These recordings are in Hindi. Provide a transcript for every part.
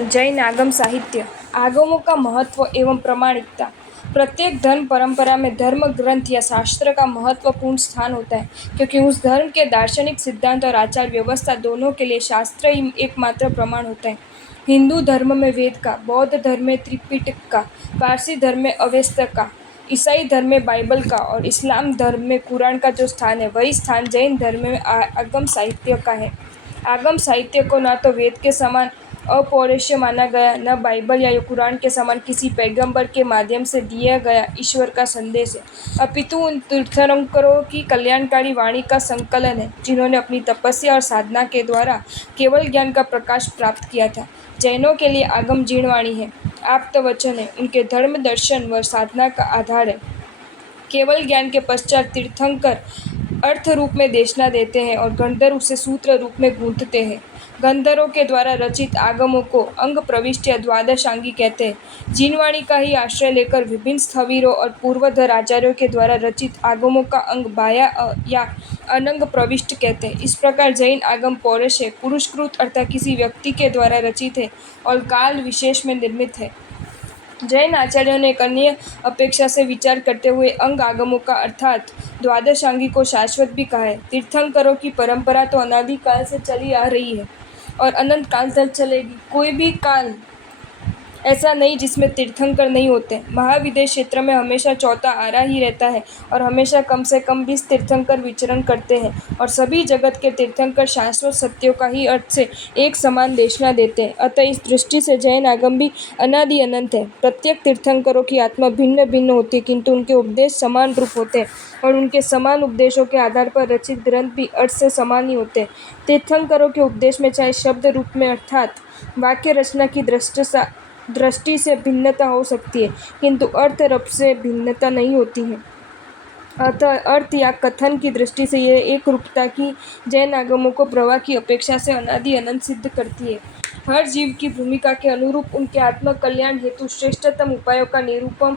प्रवचन जैन आगम साहित्य। आगमों का महत्व एवं प्रामाणिकता। प्रत्येक धर्म परंपरा में धर्म ग्रंथ या शास्त्र का महत्वपूर्ण स्थान होता है, क्योंकि उस धर्म के दार्शनिक सिद्धांत और आचार व्यवस्था दोनों के लिए शास्त्र ही एकमात्र प्रमाण होता है। हिंदू धर्म में वेद का, बौद्ध धर्म में त्रिपिटक का, पारसी धर्म में अवेस्ता का, ईसाई धर्म में बाइबल का और इस्लाम धर्म में कुरान का जो स्थान है, वही स्थान जैन धर्म में आगम साहित्य का है। आगम साहित्य को न तो वेद के समान अपौरुषेय माना गया, न बाइबल या कुरान के समान किसी पैगंबर के माध्यम से दिया गया ईश्वर का संदेश है, अपितु उन तीर्थंकरों की कल्याणकारी वाणी का संकलन है, जिन्होंने अपनी तपस्या और साधना के द्वारा केवल ज्ञान का प्रकाश प्राप्त किया था। जैनों के लिए आगम जीणवाणी है, आप्तवचन है, उनके धर्म दर्शन व साधना का आधार है। केवल ज्ञान के पश्चात तीर्थंकर अर्थ रूप में देशना देते हैं और गंधर्व उसे सूत्र रूप में गूंथते हैं। गंधर्वों के द्वारा रचित आगमों को अंग प्रविष्ट या द्वादशांगी कहते हैं। जीनवाणी का ही आश्रय लेकर विभिन्न स्थविरों और पूर्वधर आचार्यों के द्वारा रचित आगमों का अंग बाह्य या अनंग प्रविष्ट कहते हैं। इस प्रकार जैन आगम पौरुष है, पुरुषकृत अर्थात किसी व्यक्ति के द्वारा रचित है और काल विशेष में निर्मित है। जैन आचार्यों ने एक अन्य अपेक्षा से विचार करते हुए अंग आगमों का अर्थात द्वादशांगी को शाश्वत भी कहा है। तीर्थंकरों की परंपरा तो अनादि काल से चली आ रही है और अनंत काल तक चलेगी। कोई भी काल ऐसा नहीं जिसमें तीर्थंकर नहीं होते। महाविदेश क्षेत्र में हमेशा चौथा आरा ही रहता है और हमेशा कम से कम 20 तीर्थंकर विचरण करते हैं और सभी जगत के तीर्थंकर शाश्वत सत्यों का ही अर्थ से एक समान देशना देते हैं। अतः इस दृष्टि से जैन आगम भी अनादि अनंत है। प्रत्येक तीर्थंकरों की आत्मा भिन्न भिन्न होती है, किंतु उनके उपदेश समान रूप होते हैं और उनके समान उपदेशों के आधार पर रचित ग्रंथ भी अर्थ से समान ही होते हैं। तीर्थंकरों के उपदेश में चाहे शब्द रूप में अर्थात वाक्य रचना की दृष्टि से भिन्नता हो सकती है, किंतु अर्थ रूप से भिन्नता नहीं होती है। अतः अर्थ या कथन की दृष्टि से यह एक रूपता की जैन आगमों को प्रवाह की अपेक्षा से अनादि अनंत सिद्ध करती है। हर जीव की भूमिका के अनुरूप उनके आत्म कल्याण हेतु श्रेष्ठतम उपायों का निरूपण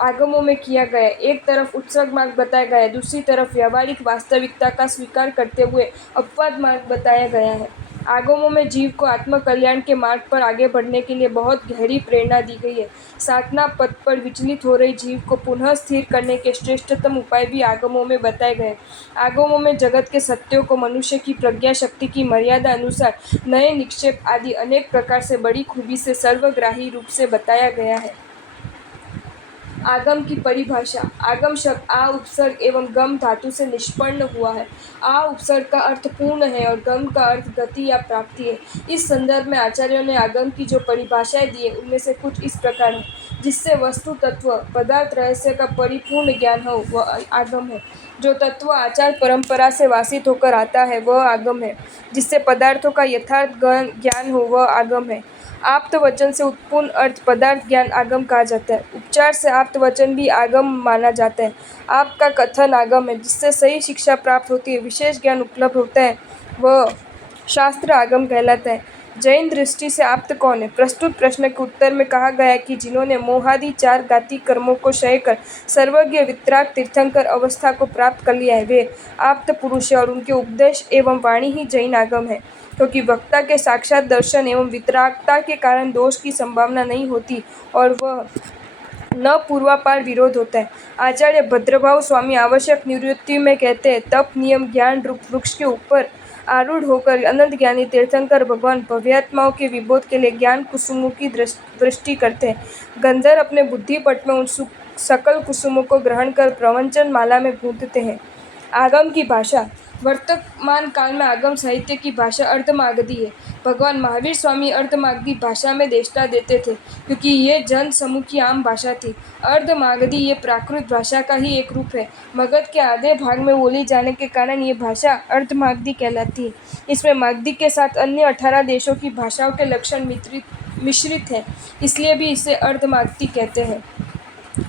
आगमों में किया गया है। एक तरफ उत्सर्ग मार्ग बताया गया है, दूसरी तरफ व्यावहारिक वास्तविकता का स्वीकार करते हुए अपवाद मार्ग बताया गया है। आगमों में जीव को आत्म कल्याण के मार्ग पर आगे बढ़ने के लिए बहुत गहरी प्रेरणा दी गई है। साधना पथ पर विचलित हो रही जीव को पुनः स्थिर करने के श्रेष्ठतम उपाय भी आगमों में बताए गए। आगमों में जगत के सत्यों को मनुष्य की प्रज्ञा शक्ति की मर्यादा अनुसार नए निक्षेप आदि अनेक प्रकार से बड़ी खूबी से सर्वग्राही रूप से बताया गया है। आगम की परिभाषा। आगम शब्द आ उपसर्ग एवं गम धातु से निष्पन्न हुआ है। आ उपसर्ग का अर्थ पूर्ण है और गम का अर्थ गति या प्राप्ति है। इस संदर्भ में आचार्यों ने आगम की जो परिभाषाएं दी है, उनमें से कुछ इस प्रकार है। जिससे वस्तु तत्व पदार्थ रहस्य का परिपूर्ण ज्ञान हो वह आगम है। जो तत्व आचार परंपरा से वासित होकर आता है वह आगम है। जिससे पदार्थों का यथार्थ ज्ञान हो वह आगम है। आप्त वचन से उत्पन्न अर्थ पदार्थ ज्ञान आगम कहा जाता है। उपचार से आप्त वचन भी आगम माना जाता है। आप का कथन आगम है। जिससे सही शिक्षा प्राप्त होती है, विशेष ज्ञान उपलब्ध होता है, वह शास्त्र आगम कहलाता है। जैन दृष्टि से आप्त कौन है? प्रस्तुत प्रश्न के उत्तर में कहा गया है कि जिन्होंने मोहादि 4 घाती कर्मों को क्षय कर सर्वज्ञ वितराग तीर्थंकर अवस्था को प्राप्त कर लिया है, वे आप्त पुरुष है और उनके उपदेश एवं वाणी ही जैन आगम है। क्योंकि वक्ता के साक्षात दर्शन एवं वितरागता के कारण दोष की संभावना नहीं होती और वह न पूर्वापार विरोध होता है। आचार्य भद्रभाव स्वामी आवश्यक निवृत्ति में कहते हैं, तप नियम ज्ञान रूप वृक्ष के ऊपर आरूढ़ होकर अनंत ज्ञानी तीर्थंकर भगवान भव्यात्माओं के विबोध के लिए ज्ञान कुसुमों की वृष्टि करते हैं। गंधर्व अपने बुद्धिपट में उन सकल कुसुमों को ग्रहण कर प्रवचन माला में गूंथते हैं। आगम की भाषा। वर्तमान काल में आगम साहित्य की भाषा अर्धमागधी है। भगवान महावीर स्वामी अर्धमागधी भाषा में देशना देते थे, क्योंकि ये जन समूह की आम भाषा थी। अर्धमागधी ये प्राकृत भाषा का ही एक रूप है। मगध के आधे भाग में बोली जाने के कारण ये भाषा अर्धमागधी कहलाती है। इसमें मागधी के साथ अन्य 18 देशों की भाषाओं के लक्षण मिश्रित हैं, इसलिए भी इसे अर्धमागधी कहते हैं।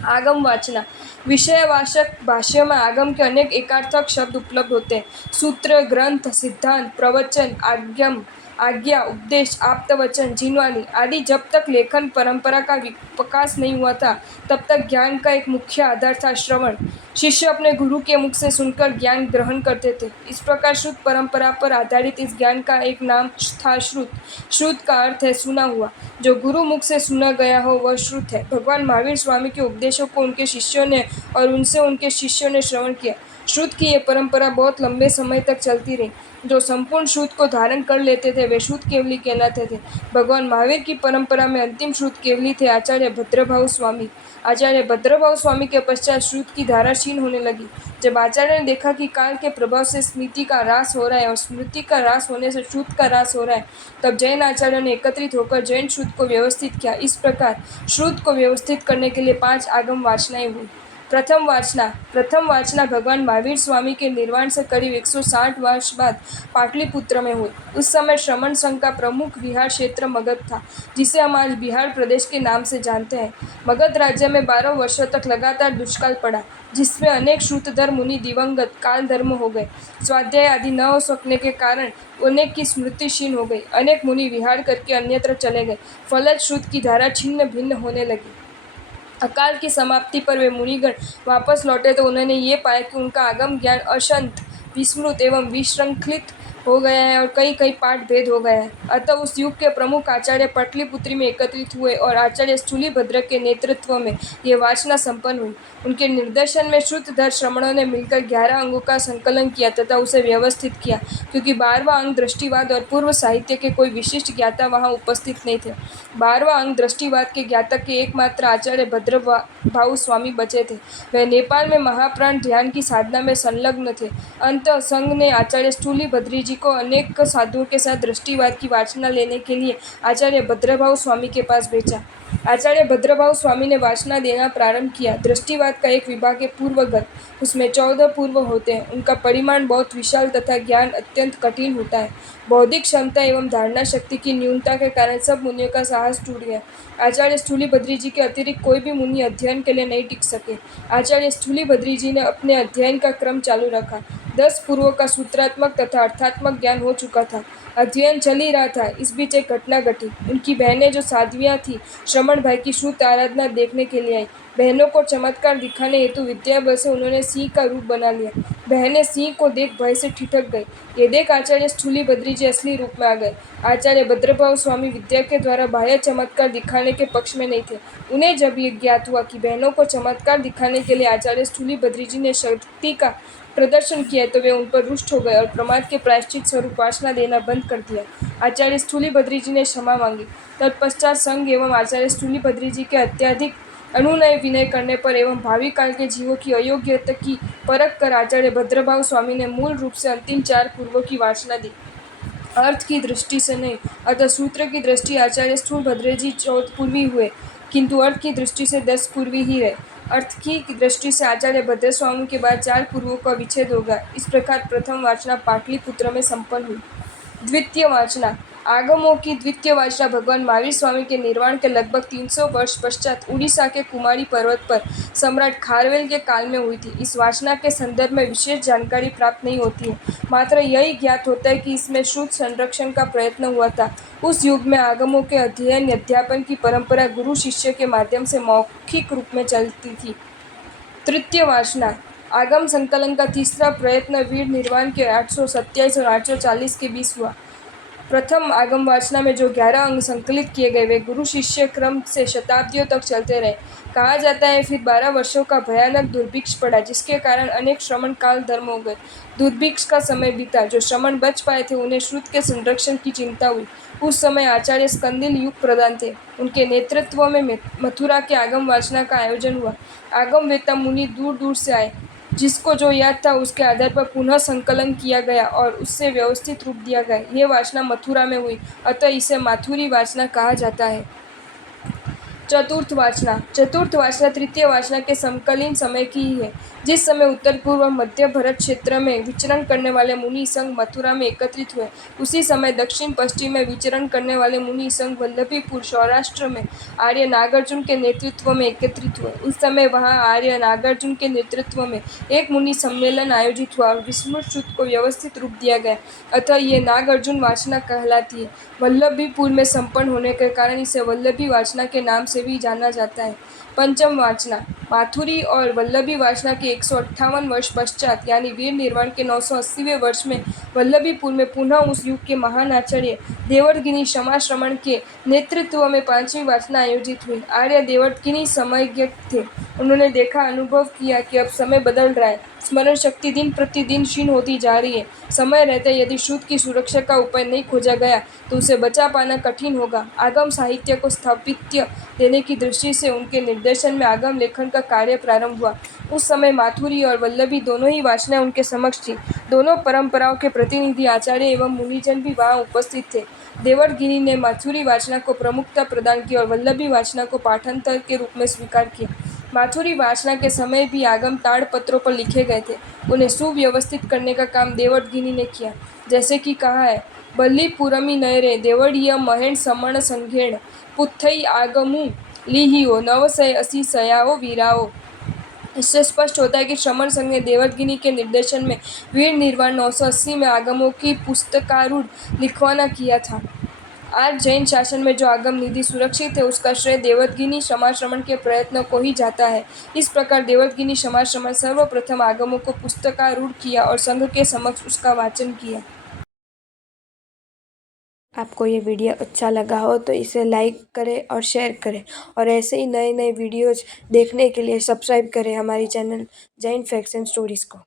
आगम वाचना। विषयवाचक भाष्य में आगम के अनेक एकार्थक शब्द उपलब्ध होते हैं। सूत्र, ग्रंथ, सिद्धांत, प्रवचन, आगम आज्ञा, उपदेश, आप्तवचन, जीवनी आदि जब तक लेखन परंपरा का विकास नहीं हुआ था, तब तक ज्ञान का एक मुख्य आधार था श्रवण। शिष्य अपने गुरु के मुख से सुनकर ज्ञान ग्रहण करते थे। इस प्रकार श्रुत परंपरा पर आधारित इस ज्ञान का एक नाम था श्रुत। श्रुत का अर्थ है सुना हुआ। जो गुरु मुख से सुना गया हो वह श्रुत है। भगवान महावीर स्वामी के उपदेशों को उनके शिष्यों ने और उनसे उनके शिष्यों ने श्रवण किया। श्रुत की ये परंपरा बहुत लंबे समय तक चलती रही। जो संपूर्ण श्रुत को धारण कर लेते थे वे श्रुत केवली कहलाते थे। भगवान महावीर की परंपरा में अंतिम श्रुत केवली थे आचार्य भद्रभाव स्वामी। आचार्य भद्रभाव स्वामी के पश्चात श्रुत की धारा क्षीण होने लगी। जब आचार्य ने देखा कि काल के प्रभाव से स्मृति का ह्रास हो रहा है और स्मृति का ह्रास होने से श्रुत का ह्रास हो रहा है, तब जैन आचार्यों ने एकत्रित होकर जैन श्रुत को व्यवस्थित किया। इस प्रकार श्रुत को व्यवस्थित करने के लिए 5 आगम वाचनाएं हुई। प्रथम वाचना भगवान महावीर स्वामी के निर्वाण से करीब 160 वर्ष बाद पाटलिपुत्र में हुई। उस समय श्रमण संघ का प्रमुख विहार क्षेत्र मगध था, जिसे हम आज बिहार प्रदेश के नाम से जानते हैं। मगध राज्य में 12 वर्षों तक लगातार दुष्काल पड़ा, जिसमें अनेक श्रुतधर मुनि दिवंगत काल धर्म हो गए। स्वाध्याय आदि न हो सकने के कारण अनेक की स्मृति क्षीण हो गई। अनेक मुनि विहार करके अन्यत्र चले गए। फलत श्रुत की धारा छिन्न भिन्न होने लगी। अकाल की समाप्ति पर वे मुनिगण वापस लौटे तो उन्होंने ये पाया कि उनका आगम ज्ञान अशंत, विस्मृत एवं विश्रंखलित हो गया है और कई कई पाठ भेद हो गया है। अतः उस युग के प्रमुख आचार्य पाटलिपुत्री में एकत्रित हुए और आचार्य स्थूलीभद्र के नेतृत्व में ये वाचना संपन्न हुई। उनके निर्देशन में श्रुतधर श्रमणों ने मिलकर 11 अंगों का संकलन किया तथा उसे व्यवस्थित किया, क्योंकि 12वां अंग दृष्टिवाद और पूर्व साहित्य के कोई विशिष्ट ज्ञाता वहाँ उपस्थित नहीं थे। 12वां अंग दृष्टिवाद के ज्ञाता के एकमात्र आचार्य भद्रभाऊ स्वामी बचे थे। वे नेपाल में महाप्राण ध्यान की साधना में संलग्न थे। अंततः संघ ने आचार्य स्थूलीभद्री जी को अनेक साधुओं के साथ दृष्टिवाद की वाचना लेने के लिए आचार्य भद्रभाऊ स्वामी के पास भेजा। आचार्य भद्रभाऊ स्वामी ने वाचना देना प्रारंभ किया। दृष्टिवाद का एक विभाग है पूर्वगत। उसमें 14 पूर्व होते हैं। उनका परिमाण बहुत विशाल तथा ज्ञान अत्यंत कठिन होता है। बौद्धिक क्षमता एवं धारणा शक्ति की न्यूनता के कारण सब मुनियों का साहस टूट गया। आचार्य स्थूलीभद्री जी के अतिरिक्त कोई भी मुनि अध्ययन के लिए नहीं टिक सके। आचार्य स्थूलीभद्री जी ने अपने अध्ययन का क्रम चालू रखा। 10 पूर्वों का सूत्रात्मक तथा अर्थात्मक ज्ञान हो चुका था। अध्ययन चल ही रहा था। इस बीच एक घटना घटी। उनकी बहनें जो साध्वियाँ थीं, श्रमण भाई की श्रुत आराधना देखने के लिए आई। बहनों को चमत्कार दिखाने हेतु विद्याबल से उन्होंने सिंह का रूप बना लिया। बहनें सिंह को देख भय से ठिठक गई। ये देख आचार्य स्थूलीभद्री जी असली रूप में आ गए। आचार्य भद्रभाऊ स्वामी विद्या के द्वारा बाह्य चमत्कार दिखाने के पक्ष में नहीं थे। उन्हें जब ये ज्ञात हुआ कि बहनों को चमत्कार दिखाने के लिए आचार्य स्थूलीभद्री जी ने शक्ति का प्रदर्शन किया तो वे उन पर रुष्ट हो गए और प्रमाद के प्रायश्चित स्वरूप वाचना देना बंद कर दिया। आचार्य स्थूलीभद्री जी ने क्षमा मांगी। तत्पश्चात संघ एवं आचार्य स्थूलीभद्री जी के अत्यधिक अनुनय विनय करने पर एवं भावी काल के जीवों की अयोग्यता की परख कर आचार्य भद्रभाऊ स्वामी ने मूल रूप से अंतिम 4 पूर्वों की वाचना दी। अर्थ की दृष्टि से नहीं, अतः सूत्र की दृष्टि आचार्य स्थूलभद्र जी 14 पूर्वी हुए, किंतु अर्थ की दृष्टि से 10 पूर्वी ही रहे। अर्थ की दृष्टि से आचार्य भद्रस्वामी के बाद 4 पूर्वों का विच्छेद होगा। इस प्रकार प्रथम वाचना पाटलिपुत्र में संपन्न हुई। द्वितीय वाचना आगमों की द्वितीय वाचना भगवान महावीर स्वामी के निर्वाण के लगभग 300 वर्ष पश्चात उड़ीसा के कुमारी पर्वत पर सम्राट खारवेल के काल में हुई थी। इस वाचना के संदर्भ में विशेष जानकारी प्राप्त नहीं होती है, मात्र यही ज्ञात होता है कि इसमें श्रुत संरक्षण का प्रयत्न हुआ था। उस युग में आगमों के अध्ययन अध्यापन की परंपरा गुरु शिष्य के माध्यम से मौखिक रूप में चलती थी। तृतीय वाचना आगम संकलन का तीसरा प्रयत्न वीर निर्वाण के 827 और 840 के बीच हुआ। प्रथम आगम वाचना में जो 11 अंग संकलित किए गए वे गुरु शिष्य क्रम से शताब्दियों तक चलते रहे। कहा जाता है फिर 12 वर्षों का भयानक दुर्भिक्ष पड़ा, जिसके कारण अनेक श्रमण काल धर्म हो गए। दुर्भिक्ष का समय बीता। जो श्रमण बच पाए थे उन्हें श्रुत के संरक्षण की चिंता हुई। उस समय आचार्य स्कंदिल युग प्रधान थे। उनके नेतृत्व में मथुरा के आगम वाचना का आयोजन हुआ। आगम वेता मुनि दूर दूर से आए। जिसको जो याद था उसके आधार पर पुनः संकलन किया गया और उससे व्यवस्थित रूप दिया गया। ये वाचना मथुरा में हुई, अतः इसे माथुरी वाचना कहा जाता है। चतुर्थ वाचना तृतीय वाचना के समकालीन समय की ही है। जिस समय उत्तर पूर्व मध्य भरत क्षेत्र में विचरण करने वाले मुनि संघ मथुरा में एकत्रित हुए, उसी समय दक्षिण पश्चिम में विचरण करने वाले मुनि संघ वल्लभीपुर सौराष्ट्र में आर्य नागार्जुन के नेतृत्व में एकत्रित हुए। उस समय वहां आर्य नागार्जुन के नेतृत्व में एक मुनि सम्मेलन आयोजित हुआ और विष्णु सूक्त को व्यवस्थित रूप दिया गया, अतः ये नागार्जुन वाचना कहलाती है। वल्लभीपुर में संपन्न होने के कारण इसे वल्लभी वाचना के नाम से भी जाना जाता है। पंचम वाचना माथुरी और वल्लभी वाचना के 158 वर्ष पश्चात यानी वीर निर्वाण के 980वें वर्ष में वल्लभीपुर में पुनः उस युग के महान आचार्य देवदगिनी क्षमाश्रमण के नेतृत्व में पांचवी वाचना आयोजित हुई। आर्य देवदगिनी समयज्ञ थे। उन्होंने देखा, अनुभव किया कि अब समय बदल रहा है, स्मरण शक्ति दिन प्रतिदिन क्षीण होती जा रही है। समय रहते यदि शुद्ध की सुरक्षा का उपाय नहीं खोजा गया तो उसे बचा पाना कठिन होगा। आगम साहित्य को स्थापित्य देने की दृष्टि से उनके निर्देशन में आगम लेखन का कार्य प्रारंभ हुआ। उस समय माथुरी और वल्लभी दोनों ही वाचनाएं उनके समक्ष थी। दोनों परंपराओं के प्रतिनिधि आचार्य एवं मुनिजन भी वहां उपस्थित थे। देवदगिनी ने माथुरी वाचना को प्रमुखता प्रदान की और वल्लभी वाचना को पाठांतर के रूप में स्वीकार किया। माथुरी वाचना के समय भी आगम ताड़पत्रों पर लिखे गए थे। उन्हें सुव्यवस्थित करने का काम देवदगिनी ने किया। जैसे कि कहा है, बल्लीपुरमी नयरे देवड़ीय महेण समण संघेण पुत्थई आगमु लीहियो नवसय असी सयाओ वीराओ। इससे स्पष्ट होता है कि श्रमण संघ ने देवदगिनी के निर्देशन में वीर निर्वाण 980 में आगमों की पुस्तकारूढ़ लिखवाना किया था। आज जैन शासन में जो आगम निधि सुरक्षित है उसका श्रेय देवदगिनी क्षमाश्रमण के प्रयत्नों को ही जाता है। इस प्रकार देवदगिनी क्षमाश्रमण सर्वप्रथम आगमों को पुस्तकारूढ़ किया और संघ के समक्ष उसका वाचन किया। आपको ये वीडियो अच्छा लगा हो तो इसे लाइक करें और शेयर करें और ऐसे ही नए नए वीडियोज़ देखने के लिए सब्सक्राइब करें हमारी channel Jain facts and stories को।